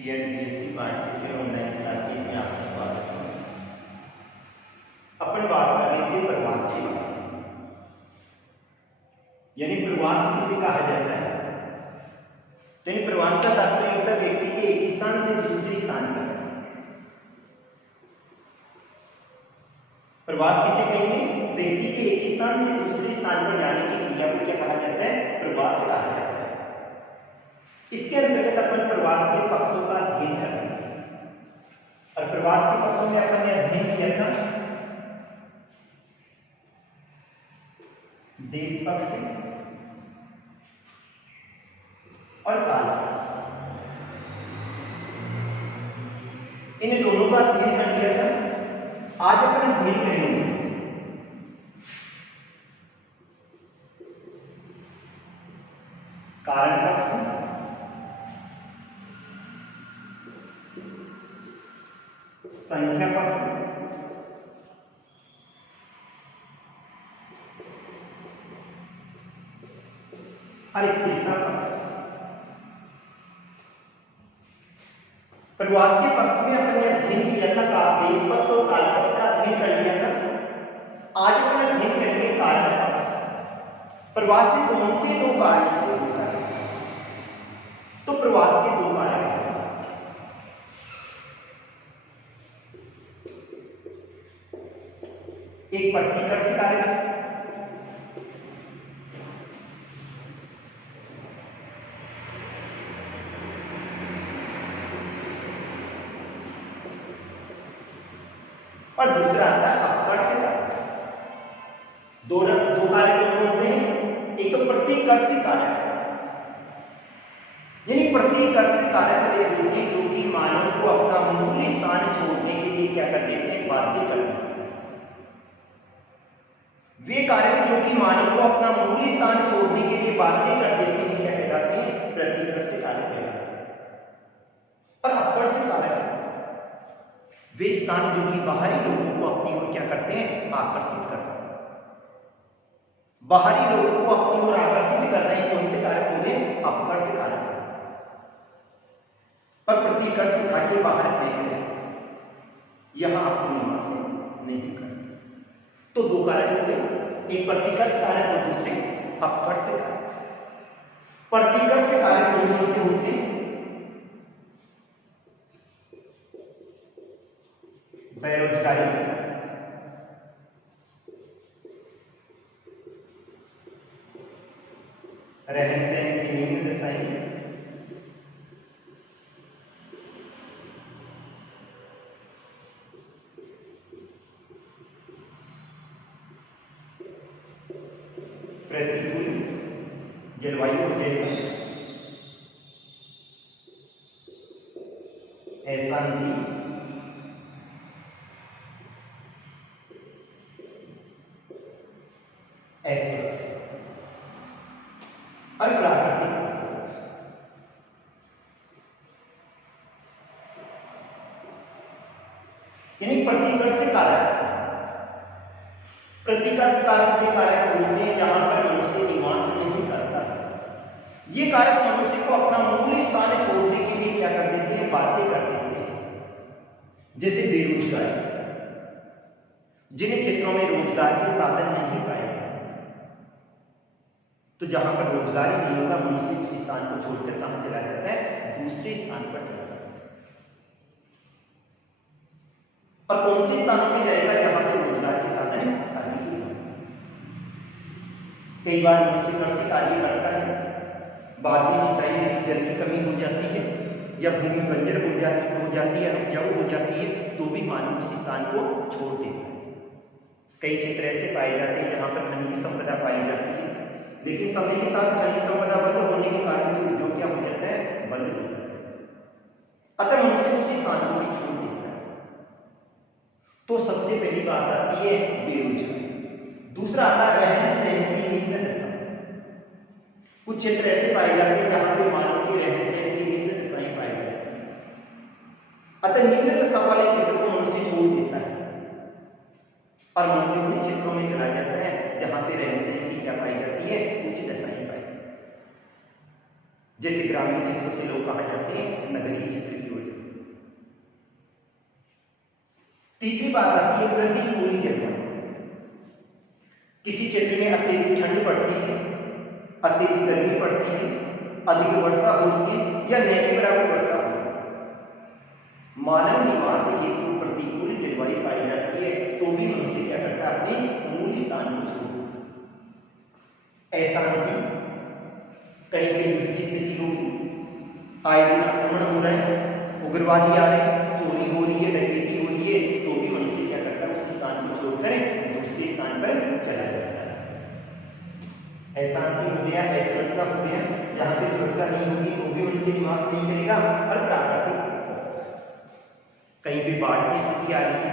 BEd BSc वार्षिक के online classes में आपका स्वागत है। अपन बात कर रहे थे प्रवास की, यानी प्रवास किसे कहा जाता है। यानी प्रवास का तात्पर्य होता है व्यक्ति के एक स्थान से दूसरे स्थान पर। प्रवास किसे कहेंगे? व्यक्ति के एक स्थान से दूसरे स्थान पर जाने की क्रिया को क्या कहा जाता है? प्रवास कहा जाता है। इसके अंतर्गत अपन प्रवास के पक्षों का अध्ययन करते हैं और प्रवास के पक्षों में अपन ने अध्ययन किया था देश पक्ष और काल पक्ष। इन दोनों का अध्ययन कर लिया था। आज अपन अध्ययन करेंगे कारण पक्ष, संख्या पक्ष और स्थिरता पक्ष। प्रवास के पक्ष में अपन ने अध्ययन किया था देश पक्ष और काल पक्ष का अध्ययन कर लिया था। आज अपन अध्ययन करेंगे कारण पक्ष। प्रवास से कौन से दो कारणों से होता है? तो प्रवास के दो कारण, एक प्रतिकर्ष कारक और दूसरा आता है अपकर्ष कारक। दो कारक कौन से हैं? एक तो प्रतिकर्ष कारक, यानी प्रतिकर्ष कारक वे होते हैं जो कि मानव को अपना मूल स्थान छोड़ने के लिए क्या कर देते हैं? बाध्य कर देते हैं। वे कारक जो कि मानव को अपना मूल स्थान छोड़ने के लिए बाध्य कर देते हैं क्या कहलाते हैं? प्रतिकर्ष कारक कहलाते हैं। और अपकर्ष कारक वे स्थान जो कि बाहरी लोगों को अपनी ओर क्या करते हैं? आकर्षित करते हैं। बाहरी लोगों को अपनी ओर आकर्षित कर रहे हैं कौन से कारक होंगे? अपकर्ष कारक। और प्रतिकर्ष उठा के बाहर फेंक रहे हैं, यहां आपको निवास नहीं करना। तो दो कारक हो गए, एक प्रतिकर्ष कारक और दूसरे अपकर्ष कारक। प्रतिकर्ष कारक कौन से होते हैं? बेरोजगारी, रहन सहन की निम्न दशाएं, प्रतिकूल जलवायु अध्ययन, अशांति, असुरक्षा और प्राकृतिक। यानी प्रतिकर्ष कारक, प्रतिकर्ष कारक वे कारक होते हैं जहां पर मनुष्य निवास नहीं करता। ये कारक मनुष्य को अपना मूल स्थान छोड़ने के लिए क्या कर देते हैं? बाध्य कर देते हैं। जैसे बेरोजगारी, जिन क्षेत्रों में रोजगार के साधन नहीं पाए जाते, तो जहां पर रोजगार ही नहीं होगा मनुष्य उस स्थान को छोड़कर कहां चला जाता है? दूसरे स्थान पर चला जाता है। और कौन से स्थानों में जाएगा? जहां पर रोजगार के साधन अधिक ही होंगे। कई बार मनुष्य कृषि कार्य करता है, बाद में सिंचाई में जल की कमी हो जाती है या भूमि बंजर हो जाती है, उपजाऊ हो जाती है, तो भी मानव उस स्थान को छोड़ देता है। कई क्षेत्र ऐसे पाए जाते हैं जहां पर खनिज संपदा पाई जाती है, लेकिन समय के साथ खनिज संपदा बंद होने के कारण से उद्योग क्या हो जाता है? बंद हो जाता है। अतः मनुष्य उस स्थान को भी छोड़ देता है। तो सबसे पहली बात आती है बेरोजगारी। दूसरा आता है रहन सहन की निम्न दशा। कुछ क्षेत्र ऐसे पाए जाते हैं जहां पे मानव के रहन सहन की निम्न दशाएं पाई जाती हैं। अतः निम्न दशा वाले क्षेत्र को मनुष्य छोड़ देता है और मनुष्य उन क्षेत्रों में चला जाता है जहां पे रहन सहन की क्या पाई जाती है? उच्च दशाएं पाई जाती है। जैसे ग्रामीण क्षेत्रों से लोग कहा जाते हैं नगरीय क्षेत्र की तीसरी बात आती है प्रतिकूल जलवायु। किसी क्षेत्र में अत्यधिक ठंड पड़ती है, अत्यधिक गर्मी पड़ती है, अधिक वर्षा होती है या न के बराबर वर्षा होती है, मानव निवास हेतु प्रतिकूल जलवायु पाई जाती है, तो भी मनुष्य क्या करता है, अपने मूल स्थान को छोड़ देता है। ऐसा नहीं कहीं पे युद्ध की स्थिति होगी, आए दिन आक्रमण हो रहे हैं, उग्रवादी आ रहे हैं, चोरी हो रही है, डकैती हो रही है, तो भी मनुष्य क्या करता है, उस स्थान को छोड़कर दूसरे स्थान पर चला जाता है। ऐसा नहीं हो गया, असुरक्षा हो गया, जहां पे सुरक्षा नहीं होगी तो भी मनुष्य निवास नहीं करेगा। और प्राकृतिक कहीं भी बाढ़ की स्थिति आ रही है,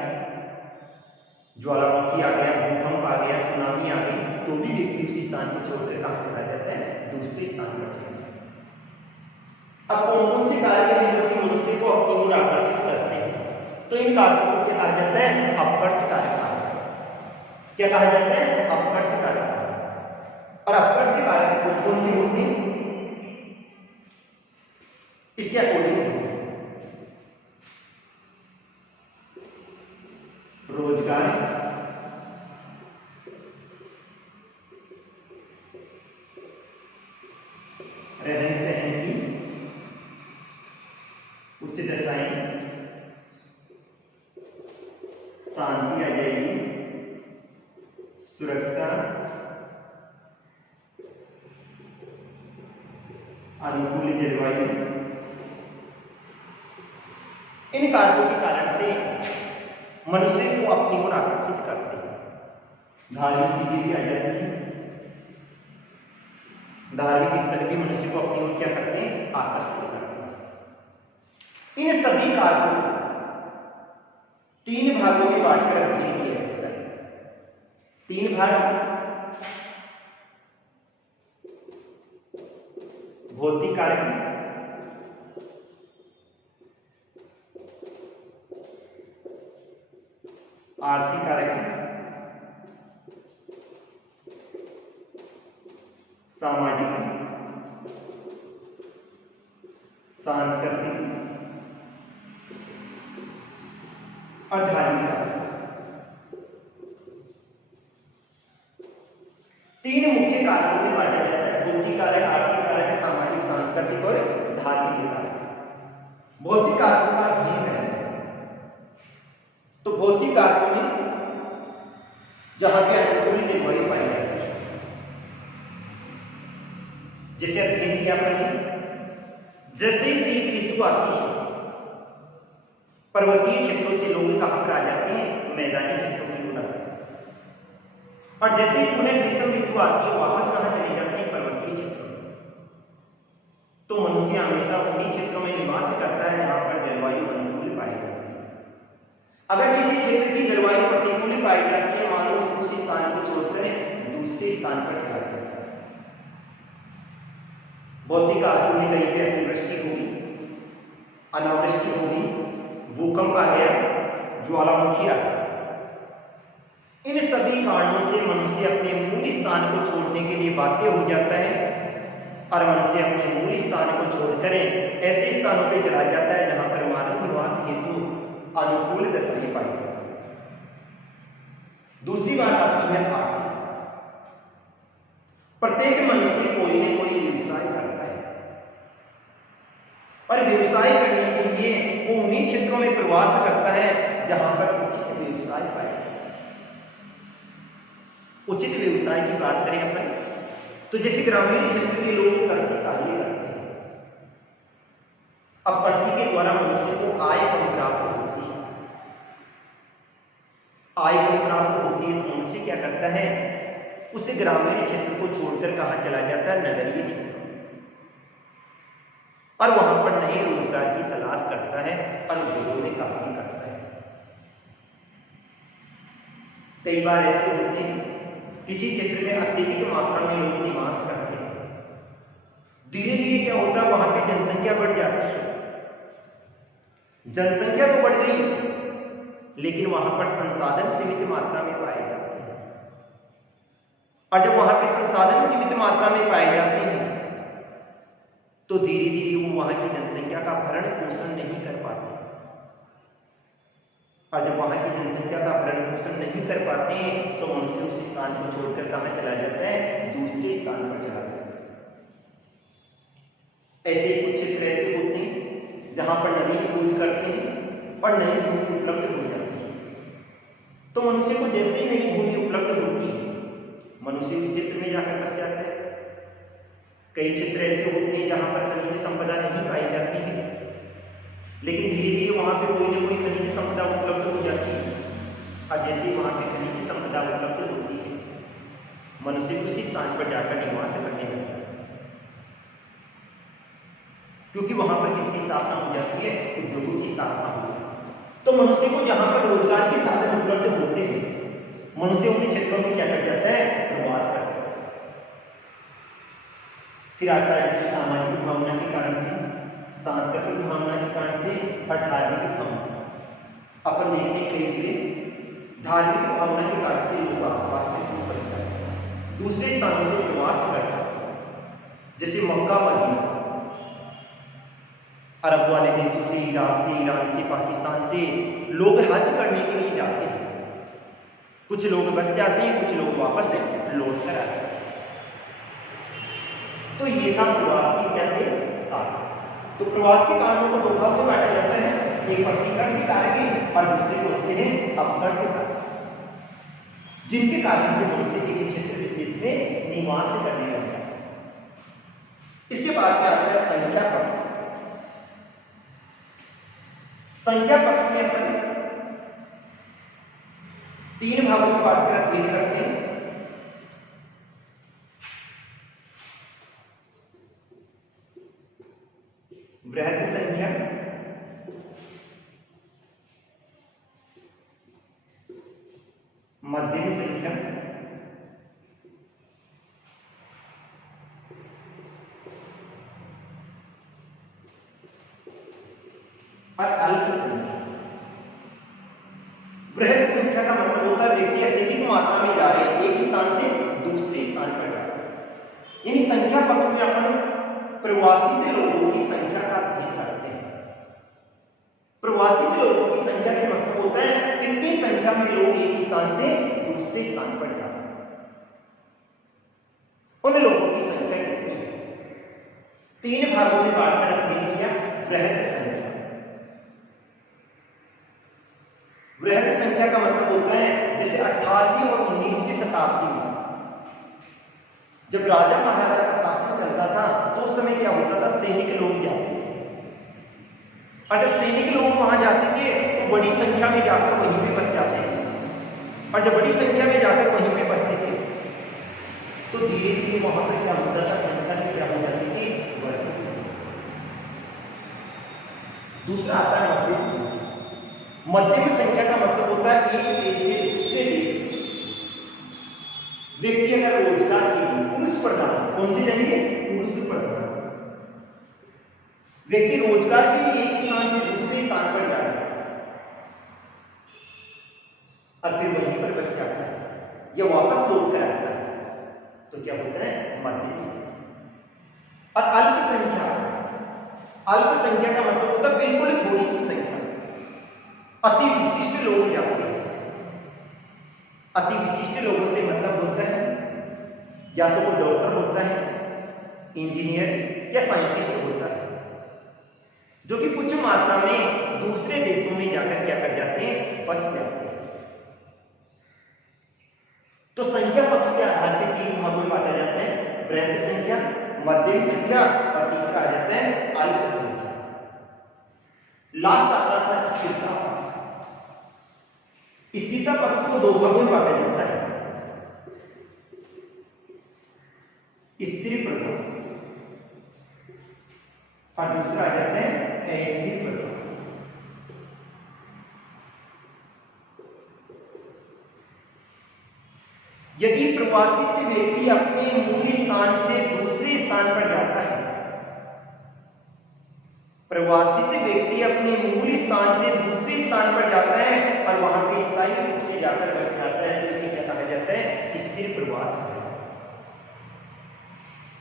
ज्वालामुखी आ गया, भूकंप आ गया, सुनामी आ गई, तो भी व्यक्ति उसी स्थान को छोड़कर कहां चला जाता है, दूसरे स्थान पर चला जाता है। अब कौन कौन से कार्य हैं जो कि मनुष्य को अपनी ओर आकर्षित करते हैं, तो इन कारकों को क्या कहा जाता है, अपकर्ष कारक। क्या कहा जाता है, अपकर्ष कारक। और अपकर्ष कारक कौन कौन से होते हैं, इसके अकॉर्डिंग होते हैं रोजगार, रहन सहन की उच्च दशाएं, शांति आ जाएगी, सुरक्षा, अनुकूल जलवायु। इन कारकों के कारण से मनुष्य को अपनी ओर आकर्षित करते हैं। धार्मिक चीजें भी आ जाती हैं, धार्मिक स्थल भी मनुष्य को अपनी ओर क्या करते हैं, आकर्षित करते हैं। इन सभी कारकों को 3 भागों में बांटकर अध्ययन किया जाता है। 3 भाग, भौतिक कारक, आर्थिक कारक, सामाजिक, सांस्कृतिक और धार्मिक कारक। 3 मुख्य कारकों में बांटा जाता है, भौतिक कारक, आर्थिक कारक, सामाजिक, सांस्कृतिक और धार्मिक कारक। भौतिक कारकों का अध्ययन करें तो भौतिक कारकों में जहां पे अनुकूल जलवायु पाई जाती है, जैसे अध्ययन किया आपने, जैसे शीत ऋतु आती है, पर्वतीय क्षेत्रों से लोग कहां पर आ जाते हैं, मैदानी क्षेत्रों की ओर आते हैं। और जैसे ही पुनः ग्रीष्म ऋतु आती है, वापस कहां चले जाते हैं, पर्वतीय क्षेत्रों में। तो मनुष्य हमेशा उन्हीं क्षेत्रों में निवास करता है जहां पर जलवायु अनुकूल पाई जाती है। अगर किसी क्षेत्र की जलवायु प्रतिकूल पाई जाती है, मानो उस स्थान को छोड़कर दूसरे स्थान पर चला जाता है। भौतिक कारकों में कहीं पे अतिवृष्टि होगी, अनावृष्टि होगी, भूकंप आ गया, ज्वालामुखी आ गया। इन सभी कारणों से मनुष्य अपने मूल स्थान को छोड़ने के लिए बाध्य हो जाता है और मनुष्य अपने मूल स्थान को छोड़कर ऐसे स्थानों पर चला जाता है जहां पर मानव निवास हेतु अनुकूल दशाएं पाई जाती है। दूसरी बात आती है आर्थिक। प्रत्येक मनुष्य कोई न कोई व्यवसाय करता है और व्यवसाय करने के लिए वो उन्हीं क्षेत्रों में प्रवास करता है जहां पर उचित व्यवसाय पाया जाता है। उचित व्यवसाय की बात करें अपन तो जैसे ग्रामीण क्षेत्र के लोग कृषि कार्य करते हैं। अब कृषि के द्वारा मनुष्य को आय कम प्राप्त होती है। आय कम प्राप्त होती है तो मनुष्य क्या करता है, उसे ग्रामीण क्षेत्र को छोड़कर कहां चला जाता है, नगरीय क्षेत्र, और वहां पर नए रोजगार की तलाश करता है और उद्योगों में काम करता है। कई बार ऐसे होते हैं किसी क्षेत्र में अत्यधिक मात्रा में लोग निवास करते हैं, धीरे धीरे क्या होता है वहां पे जनसंख्या बढ़ जाती है। जनसंख्या तो बढ़ गई लेकिन वहां पर संसाधन सीमित मात्रा में पाए जाते हैं, और जब वहां पे संसाधन सीमित मात्रा में पाए जाते हैं तो धीरे धीरे वो वहां की जनसंख्या का भरण पोषण नहीं कर पाते। और जब वहां की जनसंख्या का भरण पोषण नहीं कर पाते हैं तो मनुष्य उस स्थान को छोड़कर कहाँ चला जाता है, दूसरे स्थान पर चला जाता है। ऐसे कुछ क्षेत्र ऐसे होते हैं जहां पर नवीन खोज करते हैं और नई भूमि उपलब्ध हो जाती है, तो मनुष्य को जैसे ही नई भूमि उपलब्ध होती है मनुष्य उस क्षेत्र में जाकर बस जाता है। कई क्षेत्र ऐसे होते हैं जहां पर खनिज संपदा नहीं पाई जाती है, लेकिन धीरे धीरे वहां पे कोई ना कोई खनिज संपदा उपलब्ध हो जाती है, और जैसे वहां पे खनिज संपदा उपलब्ध होती है मनुष्य उसी स्थान पर जाकर निवास करने लगता है, क्योंकि वहां पर किसकी स्थापना हो जाती है, उद्योगों की स्थापना हो जाती है। तो मनुष्य को जहां पर रोजगार के साधन उपलब्ध होते हैं मनुष्य उन क्षेत्रों में क्या कर जाता है, प्रवास करता है। फिर आता है जैसे सामाजिक भावना के कारण से, सांस्कृतिक भावना के कारण से और धार्मिक भावना। अपन देखते हैं कई जगह धार्मिक भावना के कारण से लोग आसपास में बस जाते हैं, दूसरे स्थानों से प्रवास करते हैं। जैसे मक्का मदीना, अरब वाले देशों से, इराक से, ईरान से, पाकिस्तान से लोग हज करने के लिए जाते हैं। कुछ लोग बस जाते हैं, कुछ लोग वापस लौट कर आते हैं। तो ये था प्रवास के क्या थे, कारण। तो प्रवास के कारणों को दो भाग में बांटा जाता है, एक प्रतिकर्ष कारक और दूसरे को होते हैं अपकर्ष कारक, जिनके कारण से मनुष्य के क्षेत्र विशेष में निवास करने लगता है। इसके बाद क्या आता है, संख्या पक्ष। संख्या पक्ष में अपन 3 भागों में बांटकर अध्ययन करते हैं। बृहद संख्या, मध्यम संख्या और अल्प संख्या। बृहद संख्या का मतलब होता है व्यक्ति अत्यधिक मात्रा में जा रहे हैं, एक स्थान से दूसरे स्थान पर जा रहे हैं। यानी संख्या पक्ष में अपन प्रवासित लोगों की संख्या का अध्ययन करते हैं। प्रवासित लोगों की संख्या से मतलब होता है कितनी संख्या में लोग एक स्थान से दूसरे स्थान पर जा रहे हैं, उन लोगों की संख्या कितनी है। 3 भागों में बांटकर अध्ययन किया। बृहद संख्या, बृहद संख्या का मतलब होता है जैसे 18वीं और 19वीं शताब्दी में जब राजा महाराजा का शासन चलता था तो उस समय क्या होता था, सैनिक लोग जाते थे, और जब सैनिक लोग वहां जाते थे तो बड़ी संख्या में जाकर वहीं पे बस जाते थे, और जब बड़ी संख्या में जाकर वहीं पे बसते थे तो धीरे धीरे वहां पर क्या होता था, संख्या में क्या हो जाती थी, बढ़ती थी। दूसरा आता है मध्यम संख्या। मध्यम संख्या का मतलब होता है एक देश से दूसरे देश व्यक्ति अगर रोजगार के लिए, पुरुष प्रधान, कौन से जाएंगे, पुरुष प्रधान व्यक्ति रोजगार के लिए एक स्थान से दूसरे स्थान पर जा रहा है और फिर वहीं पर बस जाता है या वापस लौट कर आता है, तो क्या होता है, मध्यम संख्या। और अल्प संख्या, अल्प संख्या का मतलब होता है बिल्कुल थोड़ी सी संख्या, अति विशिष्ट लोग जाते हैं। अति विशिष्ट लोगों से मतलब होता है या तो वो डॉक्टर होता है, इंजीनियर या साइंटिस्ट होता है, जो कि कुछ मात्रा में दूसरे देशों में जाकर क्या कर जाते हैं, बस जाते हैं। तो संख्या पक्ष के आधार पर 3 भागों में बांटा जाता है, बृहद संख्या, मध्यम संख्या और तीसरा आ जाता है अल्प संख्या। लास्ट आता है स्थिरता पक्ष। स्थिरता पक्ष को 2 भागों में बांटा जाता है, स्थिर प्रकाश और दूसरा आ जाता है अस्थिर प्रकाश। यदि प्रवासित व्यक्ति अपने मूल स्थान से दूसरे स्थान पर जाता है, प्रवासित व्यक्ति अपने मूल स्थान से दूसरे स्थान पर जाता है और वहां पे स्थायी रूप से जाकर बस जाता है, तो इसे क्या कहा जाता है, स्थिर प्रवास।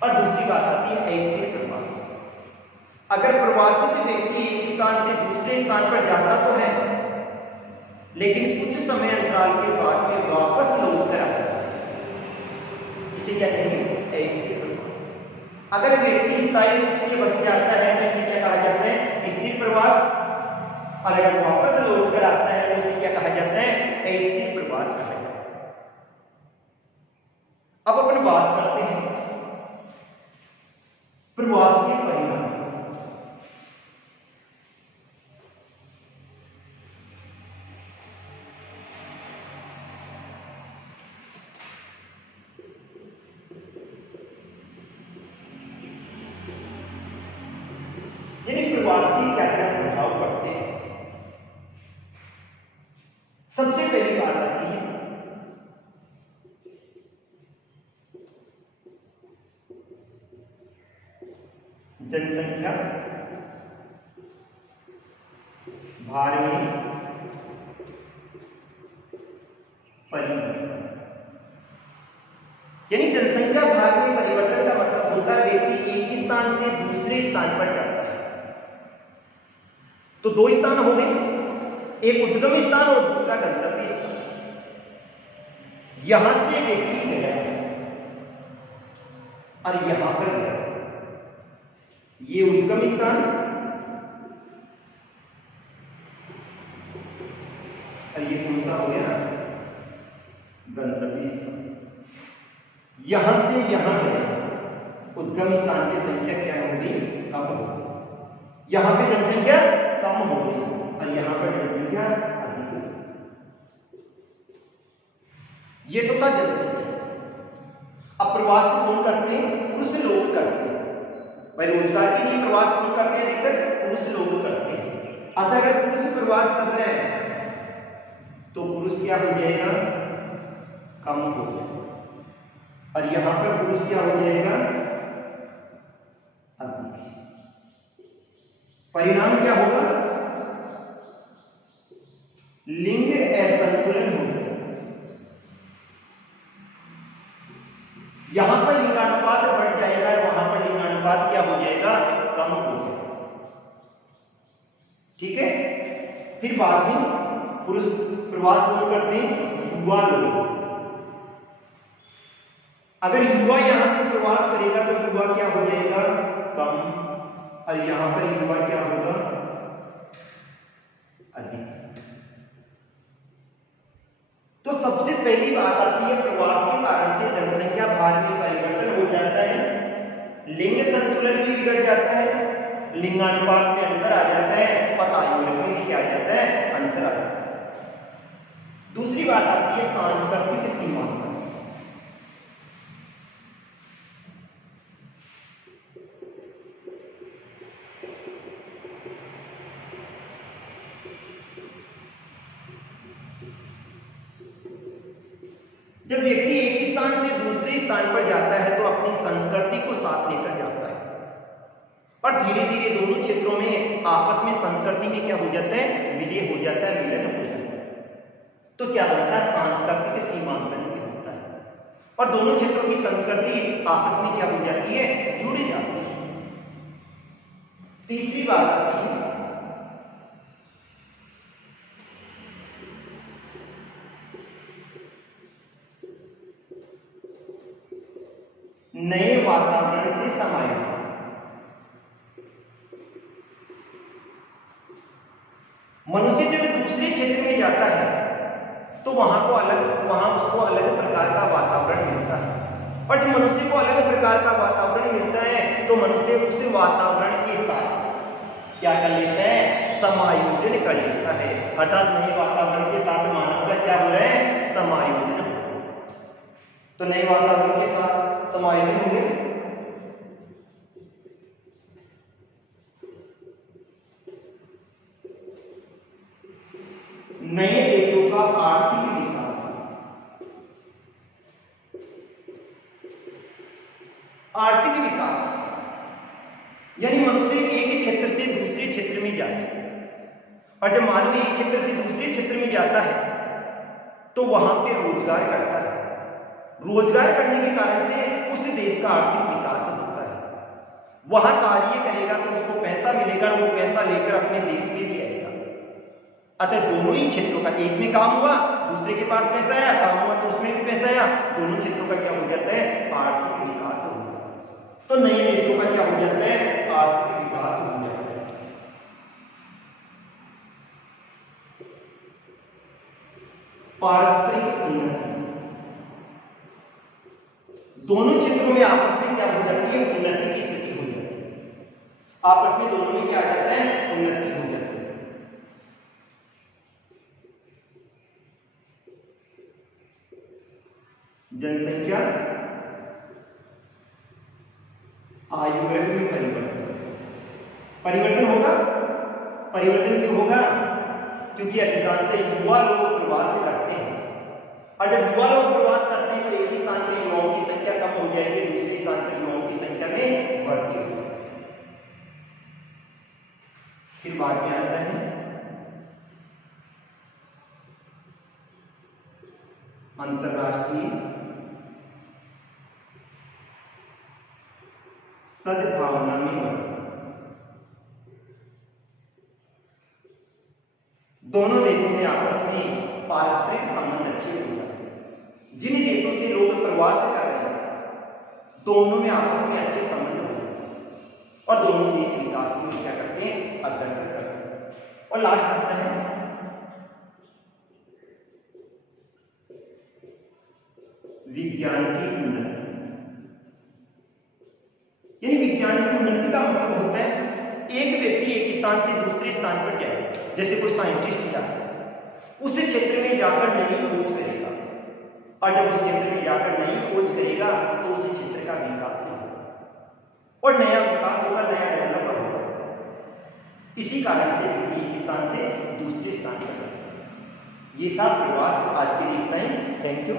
और दूसरी बात आती है अस्थिर प्रवास। अगर प्रवासित व्यक्ति एक स्थान से दूसरे स्थान पर जाता तो है, लेकिन कुछ समय अंतराल के बाद में वापस लौट कर आ जाता है। इसे क्या कहेंगे? अस्थिर प्रवास। अगर व्यक्ति स्थायी रूप से बस जाता है तो इसे क्या कहा जाता है? स्थिर प्रवास। और अगर वापस लौट कर आता है तो इसे क्या कहा जाता है? अस्थिर प्रवास कहा जाता है। अब अपन बात करते हैं प्रवास के परिणाम। यानी प्रवास के क्या क्या प्रभाव पड़ते हैं। सबसे पहली बात आती है जनसंख्या, भार में परिवर्तन। यानी जनसंख्या भार में परिवर्तन का मतलब होता है व्यक्ति एक स्थान से दूसरे स्थान पर जाता है। तो दो स्थान हो गए, एक उद्गम स्थान और दूसरा गंतव्य स्थान। यहां से व्यक्ति गया और यहां पर गया, ये उद्गम स्थान और ये कौन सा हो गया? गंतव्य स्थान। यहां से यहां गया, उद्गम स्थान की संख्या क्या होगी? कम होगी। यहां पे जनसंख्या कम होगी और यहां पर जनसंख्या अधिक होगी। ये तो था जनसंख्या। अब प्रवास कौन करते हैं? पुरुष लोग करते हैं। भाई रोजगार के लिए प्रवास कौन करते हैं? अधिकतर पुरुष लोग करते हैं। अगर पुरुष प्रवास कर रहे हैं तो पुरुष क्या हो जाएगा? कम हो जाएगा। और यहां पर पुरुष क्या हो जाएगा? अधिक। परिणाम क्या होगा? लिंग असंतुलन होगा। यहां पर लिंगानुपात बढ़ जाएगा और वहां पर लिंगानुपात क्या हो जाएगा? कम हो जाएगा। ठीक है। फिर बाद में पुरुष प्रवास कौन करते हैं? युवा लोग। अगर युवा यहां से प्रवास करेगा तो युवा क्या हो जाएगा? कम। और यहां पर युवा क्या होगा? अधिक। तो सबसे पहली बात आती है प्रवास के कारण से जनसंख्या भार में परिवर्तन हो जाता है, लिंग संतुलन भी बिगड़ जाता है, लिंगानुपात में अंतर आ जाता है और आयु में भी क्या आ जाता है? अंतर आ जाता है। दूसरी बात आती है सांस्कृतिक सीमांकन। जब व्यक्ति एक स्थान से दूसरे स्थान पर जाता है तो अपनी संस्कृति को साथ लेकर जाता है और धीरे धीरे दोनों क्षेत्रों में आपस में संस्कृति में क्या हो जाता है? विलय हो जाता है, मिलन हो जाता है। तो क्या बनता है? सांस्कृतिक सीमांकन भी होता है और दोनों क्षेत्रों की संस्कृति आपस में क्या हो जाती है? जुड़ जाती है। तीसरी बात आती है नए वातावरण से समायोजन। मनुष्य जब दूसरे क्षेत्र में जाता है तो वहां उसको अलग प्रकार का वातावरण मिलता है और जब मनुष्य को अलग प्रकार का वातावरण मिलता है तो मनुष्य उस वातावरण के साथ क्या कर लेता है? समायोजन कर लेता है। अर्थात नए वातावरण के साथ मानव का क्या हो रहा है? समायोजन। तो नए वातावरण के साथ समायोजन हो गया। नए देशों का आर्थिक विकास। आर्थिक विकास यानी मनुष्य एक क्षेत्र से दूसरे क्षेत्र में जाता है और जब मानव एक क्षेत्र से दूसरे क्षेत्र में जाता है तो वहां पे रोजगार करता है। रोजगार करने के कारण से उस देश का आर्थिक विकास होता है। वहां कार्य करेगा तो उसको पैसा मिलेगा और वो पैसा लेकर अपने देश में भी आएगा। अतः दोनों ही क्षेत्रों का, एक में काम हुआ, दूसरे के पास पैसा आया, काम हुआ तो उसमें भी पैसा आया, दोनों क्षेत्रों का क्या हो जाता है, आर्थिक विकास हो जाता है। तो नए देशों का क्या हो जाता है, आर्थिक विकास हो जाता है। पारस्परिक उन्नति, दोनों क्षेत्रों में आपस में क्या हो जाती है, उन्नति की स्थिति हो जाती है। आपस में दोनों में क्या आ जाता है, उन्नति हो जाती है। जनसंख्या, आयु वर्ग में परिवर्तन होगा। परिवर्तन क्यों होगा, क्योंकि अधिकांशतः युवा लोग प्रवास से करते हैं, और जब युवा लोग प्रवास करते हैं तो एक ही स्थान पर युवाओं की संख्या कम हो जाएगी, दूसरे स्थान पर युवाओं की संख्या में बढ़ती हो जाएगी। फिर बाद में आता है अंतरराष्ट्रीय सद्भावना में बढ़ती। दोनों देशों में आपस में पारस्परिक संबंध अच्छे हो जाते हैं। जिन देशों से लोग प्रवास कर रहे हैं, दोनों में आपस में अच्छे संबंध हो जाते हैं और दोनों देश विकास की ओर क्या करते हैं, अग्रसर करते हैं। और लास्ट आता है विज्ञान की उन्नति। यानी विज्ञान की उन्नति का मतलब होता है एक व्यक्ति एक स्थान से दूसरे स्थान पर जाए, जैसे कोई साइंटिस्ट जाता है, उस क्षेत्र में जाकर नई खोज करेगा, और जब उस क्षेत्र में जाकर नई खोज करेगा तो उस क्षेत्र का विकास होगा, और नया विकास होगा, नया डेवलपर होगा। इसी कारण से व्यक्ति एक स्थान से दूसरे स्थान पर जाता है। ये था प्रवास। आज के लिए इतना ही। Thank you.